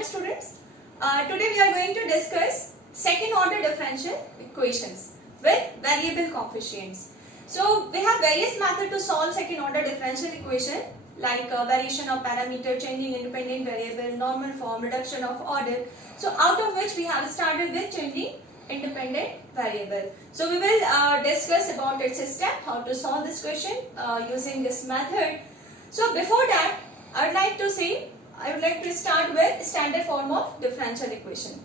Hi students, today we are going to discuss second order differential equations with variable coefficients. So we have various methods to solve second order differential equation like variation of parameter, changing independent variable, normal form, reduction of order. So out of which we have started with changing independent variable. So we will discuss about its step, how to solve this question using this method. So before that, I would like to start with standard form of differential equation.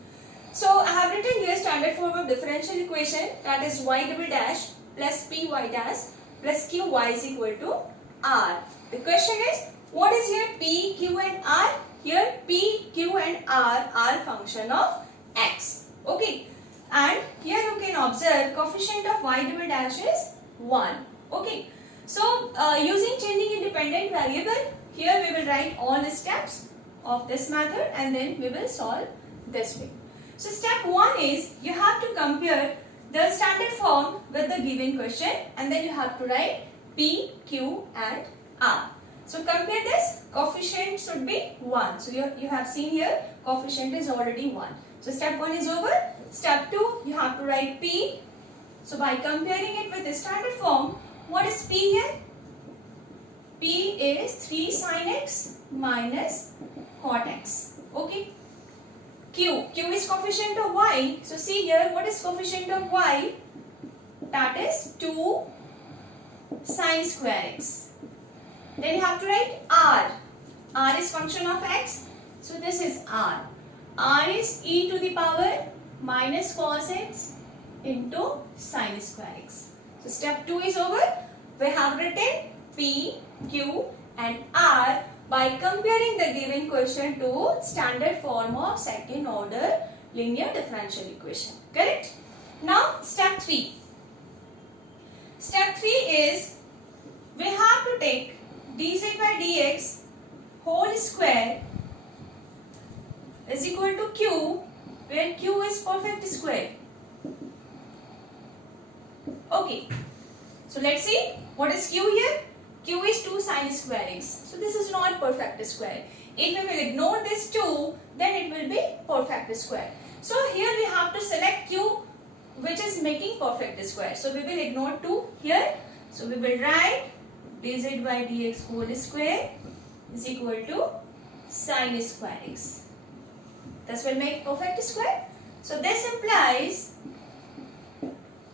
So I have written here standard form of differential equation, that is y double dash plus py dash plus qy is equal to r. The question is, what is here p, q and r? Here p, q and r are function of x. Okay. And here you can observe coefficient of y double dash is 1. Okay. So using changing independent variable, here we will write all the steps of this method and then we will solve this way. So step 1 is you have to compare the standard form with the given question and then you have to write p, q and r. So compare this, coefficient should be 1. So you have seen here coefficient is already 1. So step 1 is over. Step 2, you have to write p. So by comparing it with the standard form, what is p here? P is 3 sin x minus cot x. Okay. Q is coefficient of y. So see here, what is coefficient of y? That is 2 sin square x. Then you have to write r. R is function of x. So this is r. R is e to the power minus cos x into sin square x. So step 2 is over. We have written p, q and r by comparing the given question to standard form of second order linear differential equation. Correct? Now step 3. Step 3 is we have to take dz by dx whole square is equal to q, where q is perfect square. Okay. So let's see what is q here. Q is 2 sin square x. So this is not perfect square. If we will ignore this 2, then it will be perfect square. So here we have to select q which is making perfect square. So we will ignore 2 here. So we will write dz by dx whole square is equal to sin square x. This will make perfect square. So this implies,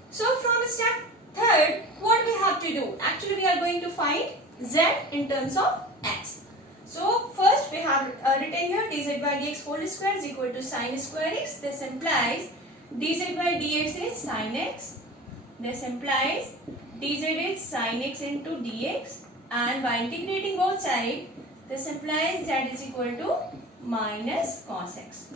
so from step 3rd, what we have to do? Actually, we are going to find z in terms of x. So first we have written here dz by dx whole square is equal to sin square x. This implies dz by dx is sin x. This implies dz is sin x into dx, and by integrating both sides, this implies z is equal to minus cos x.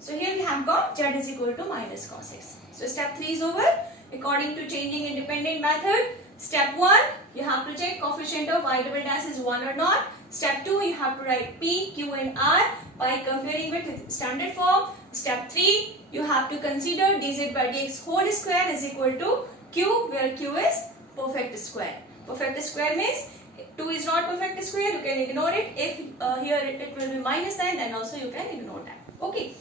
So here we have got z is equal to minus cos x. So step 3 is over. According to changing independent method, step 1, you have to check coefficient of y double dash is 1 or not. Step 2, you have to write p, q and r by comparing with standard form. Step 3, you have to consider dz by dx whole square is equal to q, where q is perfect square. Perfect square means 2 is not perfect square, you can ignore it. If here it will be minus sign, then also you can ignore that. Okay.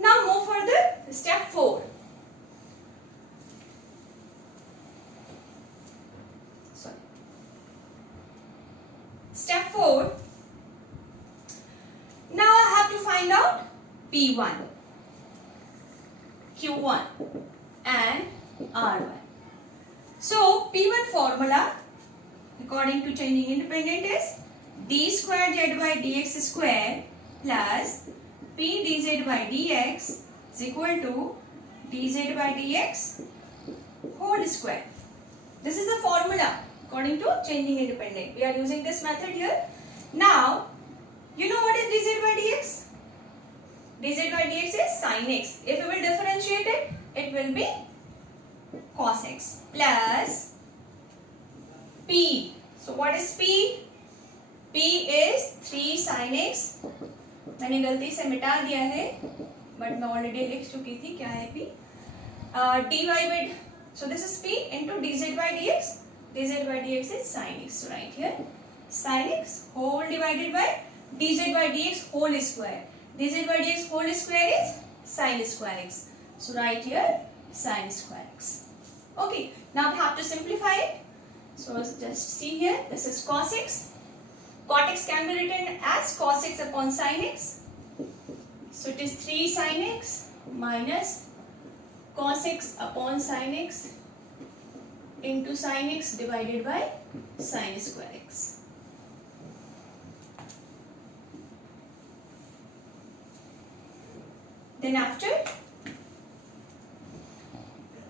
Now move further. Step 4. Step 4. Now I have to find out P1, Q1 and R1. So P1 formula according to changing independent is d square z by dx square plus p dz by dx is equal to dz by dx whole square. This is the formula according to changing independent. We are using this method here. Now, you know what is dz by dx? Dz by dx is sin x. If we will differentiate it, it will be cos x plus p. So what is p? P is 3 sin x. मैंने गलती से मिटा दिया है, but मैं already लिख चुकी थी क्या है p. dy by, so this is p into dz by dz by dx is sin x. So right here sin x whole divided by dz by dx whole square. dz by dx whole square is sin square x. So write here sin square x. Okay, now we have to simplify it. So just see here, this is cos x. Cot x can be written as cos x upon sin x. So it is 3 sin x minus cos x upon sin x into sin x divided by sin square x. Then after,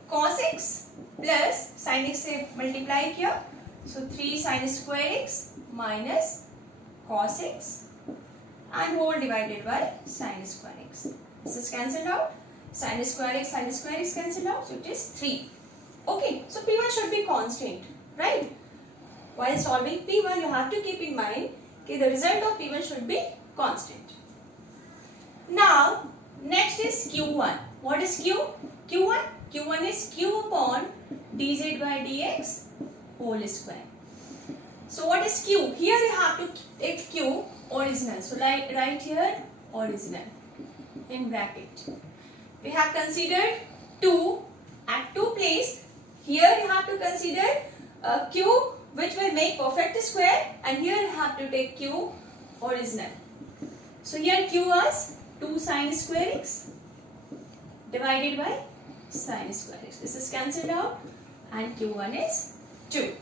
cos x plus sin x से multiply किया, so 3 sin square x minus cos x and whole divided by sin square x. This is cancelled out. Sin square x cancelled out, so it is 3. Okay, so P1 should be constant, right? While solving P1, you have to keep in mind that the result of P1 should be constant. Now, next is Q1. What is Q? Q1? Q1 is Q upon dz by dx whole square. So what is Q? Here you have to take Q original. So write here original in bracket. We have considered 2 at 2 place. Here you have to consider Q which will make perfect square, and here you have to take Q original. So here Q was 2 sin square x divided by sin square x. This is cancelled out and Q1 is 2.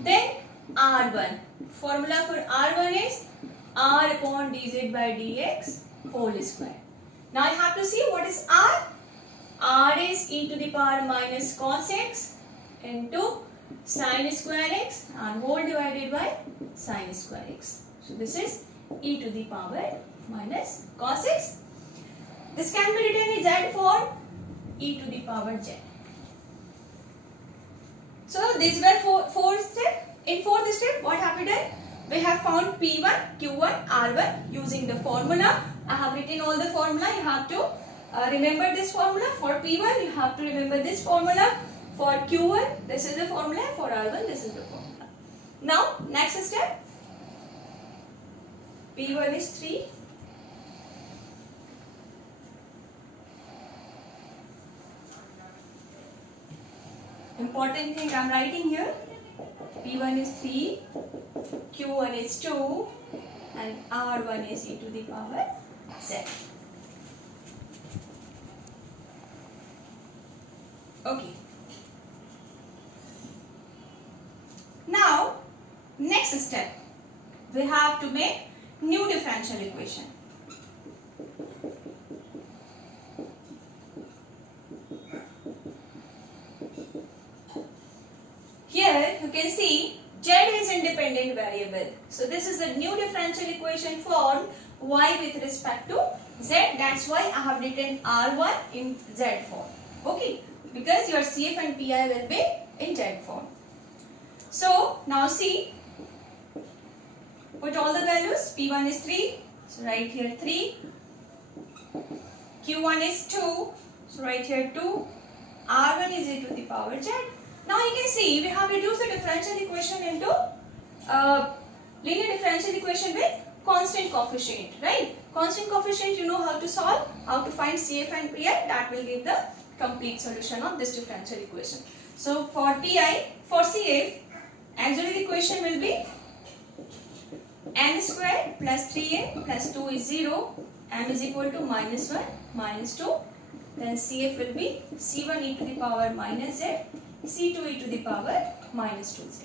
Then R1. Formula for R1 is R upon dz by dx whole square. Now I have to see what is R. R is e to the power minus cos x into sin square x and whole divided by sin square x. So this is e to the power minus cos x. This can be written in z form, e to the power z. So these were four steps. In fourth step, what have we done? We have found P1, Q1, R1 using the formula. I have written all the formula. You have to remember this formula. For P1, you have to remember this formula. For Q1, this is the formula. For R1, this is the formula. Now, next step. P1 is 3. Important thing I am writing here. P1 is 3, Q1 is 2 and R1 is e to the power z. Okay. Now, next step. We have to make new differential equation. Here you can see z is independent variable. So this is the new differential equation for y with respect to z. That's why I have written R1 in z form. Okay, because your CF and PI will be in z form. So now see, put all the values. P1 is 3, so write here 3. Q1 is 2, so write here 2. R1 is e to the power z. Now you can see we have reduced the differential equation into linear differential equation with constant coefficient, right? Constant coefficient, you know how to solve, how to find CF and PI. That will give the complete solution of this differential equation. So for PI, for CF, auxiliary equation will be n square plus 3n plus 2 is 0, m is equal to minus 1 minus 2. Then CF will be C1 e to the power minus z, C2 e to the power minus 2z.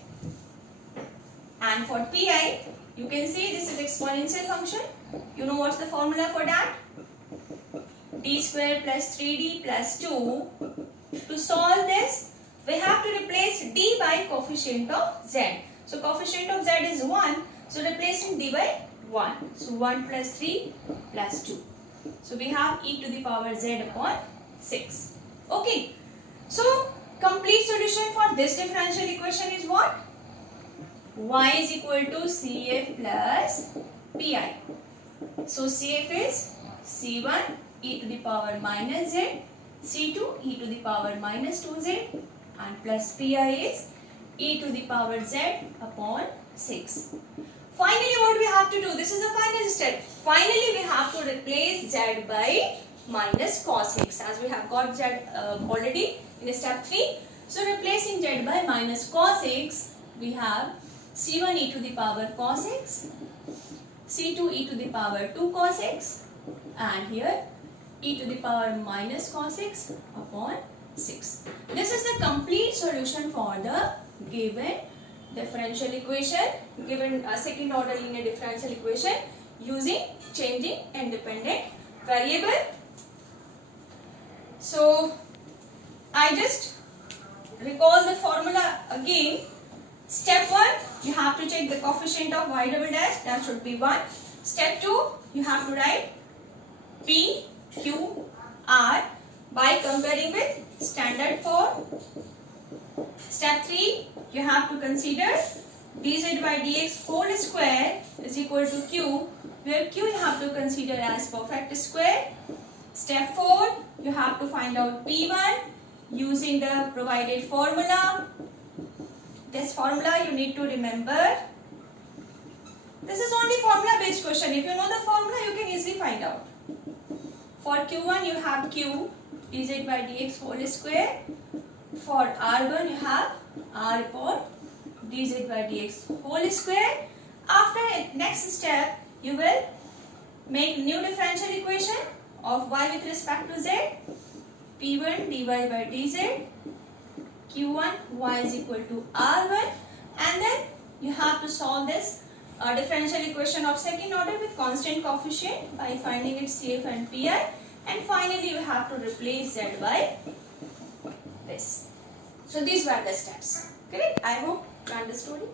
And for PI, you can see this is exponential function. You know what's the formula for that? D square plus 3d plus 2. To solve this, we have to replace d by coefficient of z. So coefficient of z is 1. So replacing d by 1. So 1 plus 3 plus 2. So we have e to the power z upon 6. Okay. So complete solution for this differential equation is what? Y is equal to CF plus PI. So CF is C1 e to the power minus z, C2 e to the power minus 2z and plus PI is e to the power z upon 6. Finally, what we have to do? This is the final step. Finally, we have to replace z by minus cos x, as we have got z already in step 3. So, replacing z by minus cos x, we have c1 e to the power cos x, c2 e to the power 2 cos x, and here e to the power minus cos x upon 6. This is the complete solution for the given differential equation, given a second order linear differential equation using changing independent variable. So, I just recall the formula again. Step 1, you have to check the coefficient of y double dash, that should be 1. Step 2, you have to write P, Q, R by comparing with standard form. Step 3, you have to consider dz by dx whole square is equal to q, where q you have to consider as perfect square. Step 4, you have to find out P1 using the provided formula. This formula you need to remember. This is only formula based question. If you know the formula, you can easily find out. For Q1 you have Q dz by dx whole square. For R1 you have R upon dz by dx whole square. After next step, you will make new differential equation of y with respect to z. P1 dy by dz, Q1 y is equal to R1, and then you have to solve this differential equation of second order with constant coefficient by finding its CF and PI, and finally you have to replace z by this. So these were the steps. Correct? I hope you understood it.